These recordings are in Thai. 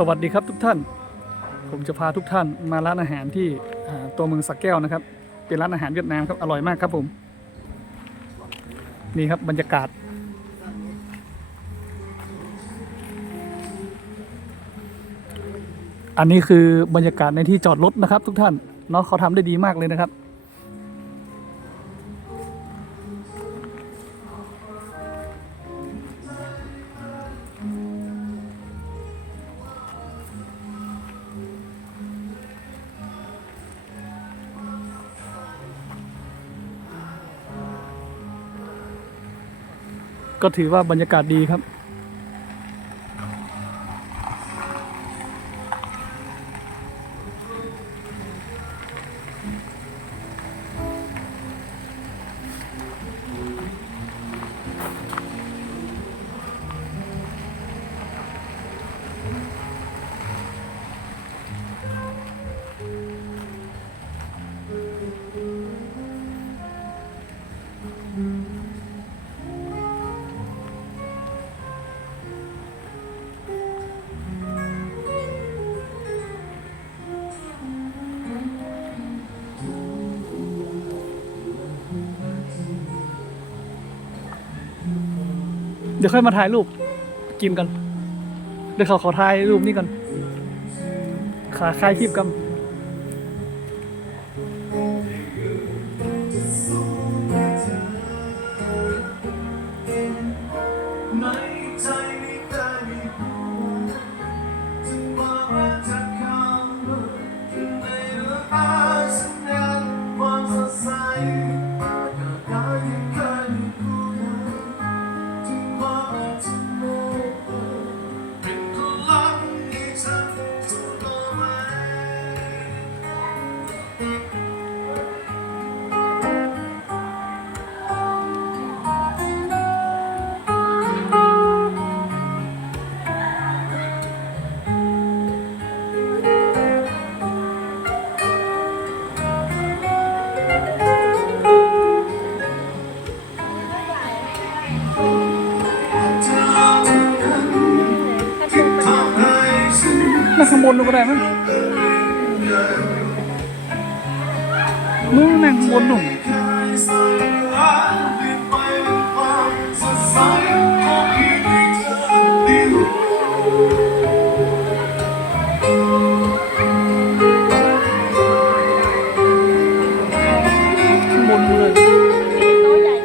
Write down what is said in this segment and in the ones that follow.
สวัสดีครับทุกท่าน ผมจะพาทุกท่านมาร้านอาหารที่ตัวเมืองสักแก้วนะครับ เป็นร้านอาหารเวียดนามครับ อร่อยมากครับผม นี่ครับบรรยากาศ อันนี้คือบรรยากาศในที่จอดรถนะครับ ทุกท่านเนาะเขาทำได้ดีมากเลยนะครับ ก็ถือว่าบรรยากาศดีครับ เดี๋ยวค่อยมาถ่ายรูปกินกัน เดี๋ยวเขาขอถ่ายรูปนี่กันขาคลายคลิปกัน นั่งข้างบนดูก็ได้มั้งนู้นนั่งข้างบนหนุ่มข้างบนเลยโต๊ะใหญ่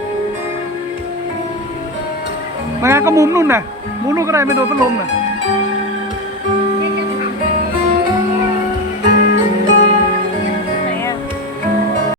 มางานก็มุมนู่นน่ะมุมนู่นก็ได้ไม่โดนพัดลมน่ะ